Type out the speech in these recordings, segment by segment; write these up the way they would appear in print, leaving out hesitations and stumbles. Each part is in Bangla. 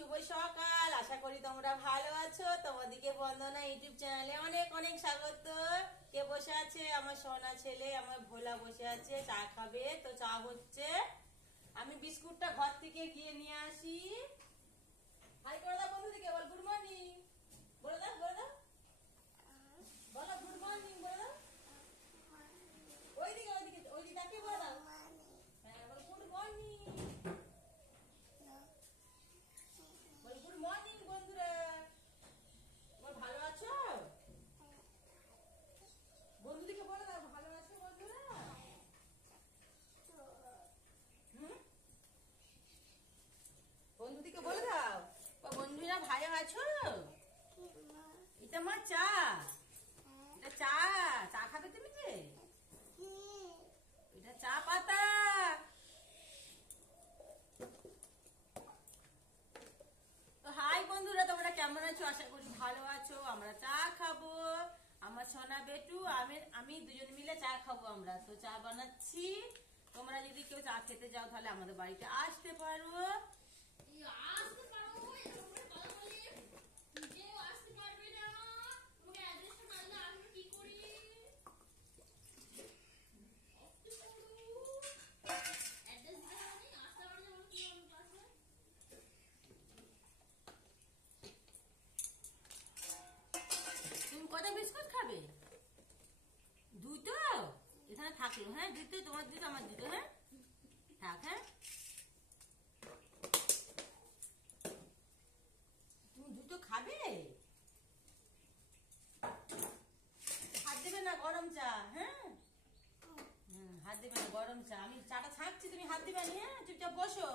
শুভ সকাল। আশা করি তোমরা ভালো আছো। তোমাদেরকে বন্দনা ইউটিউব চ্যানেলে অনেক অনেক স্বাগত। কে বসে আছে? আমার সোনা ছেলে, আমার ভোলা বসে আছে, চা খাবে। তো চা হচ্ছে, আমি বিস্কুটটা ঘর থেকে গিয়ে নিয়ে আসি। হাই করে দাও বন্ধুদেরকে, বল গুড মর্নিং। বলে দাও, বলে দাও, বলো গুড মর্নিং, বলে দাও। ওইদিকে ওইদিকে ওইদিকে তাকিয়ে বলে দাও। হ্যাঁ, বলো গুড মর্নিং। গুড মর্নিং বন্ধুরা, তোমরা ভালো আছো? বন্ধুদিকে বলে দাও ভালো আছো বন্ধুরা। বন্ধুদিকে বলে দাও বন্ধুরা ভালো আছো। এটা মা চা, এটা চা, চা খাবে তুমি? যে এটা চা পাতা। হাই বন্ধুরা, তোমরা কেমন আছো? আশা করি ভালো আছো। আমরা চা খাবো, আমার সোনা বেটু আমি দুজন মিলে চা খাবো। আমরা তো চা বানাচ্ছি। তোমরা যদি কেউ চা খেতে যাও তাহলে আমাদের বাড়িতে আসতে পারো। তুমি কটা বিস্কুট খাবে? দুটো এখানে থাকলো। হ্যাঁ, দুটো তোমার, দুটো আমার, দুটো। হ্যাঁ থাক। হ্যাঁ, তুমি দুটো খাবে। হাত দেবে না, গরম চা। হ্যাঁ, হাত দেবে না, গরম চা। আমি চাটা ছাঁকছি, তুমি হাত দিবে না। হ্যাঁ, চুপচাপ বসো।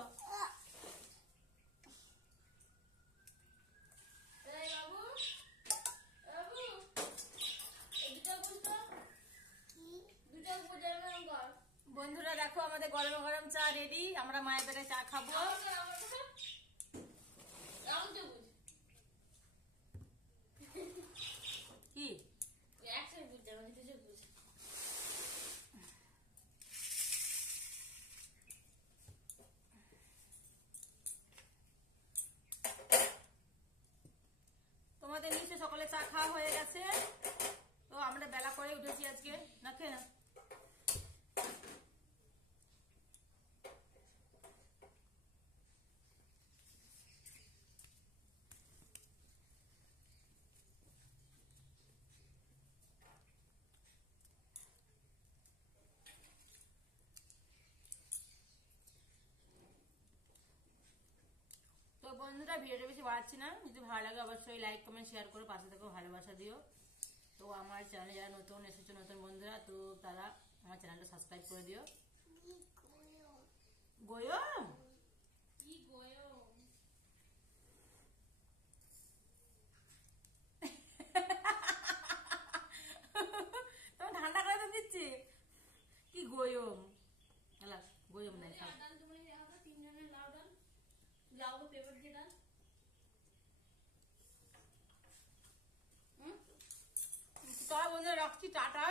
বন্ধুরা দেখো, আমাদের গরম গরম চা রেডি। আমরা মায়ের পেটে চা খাবো। কি তোমাদের নিচে সকালে চা খাওয়া হয়ে গেছে। তো আমরা বেলা করে উঠেছি আজকে। না খেয়ে না, তো বন্ধুরা ভিডিওটা বেশি বাড়াচ্ছি না। যদি ভালো লাগে অবশ্যই লাইক কমেন্ট শেয়ার করে পাশে থেকেও ভালোবাসা দিও। তো আমার চ্যানেলে যারা নতুন এসেছো, নতুন বন্ধুরা, তো তারা আমার চ্যানেলটা সাবস্ক্রাইব করে দিও। গয়ম কি গয়ম? তোমার ঠান্ডা করে তো দিচ্ছি। কি গয়ম? গয়ম নাই। চলো বন্ধুরা, রাখছি। টাটা।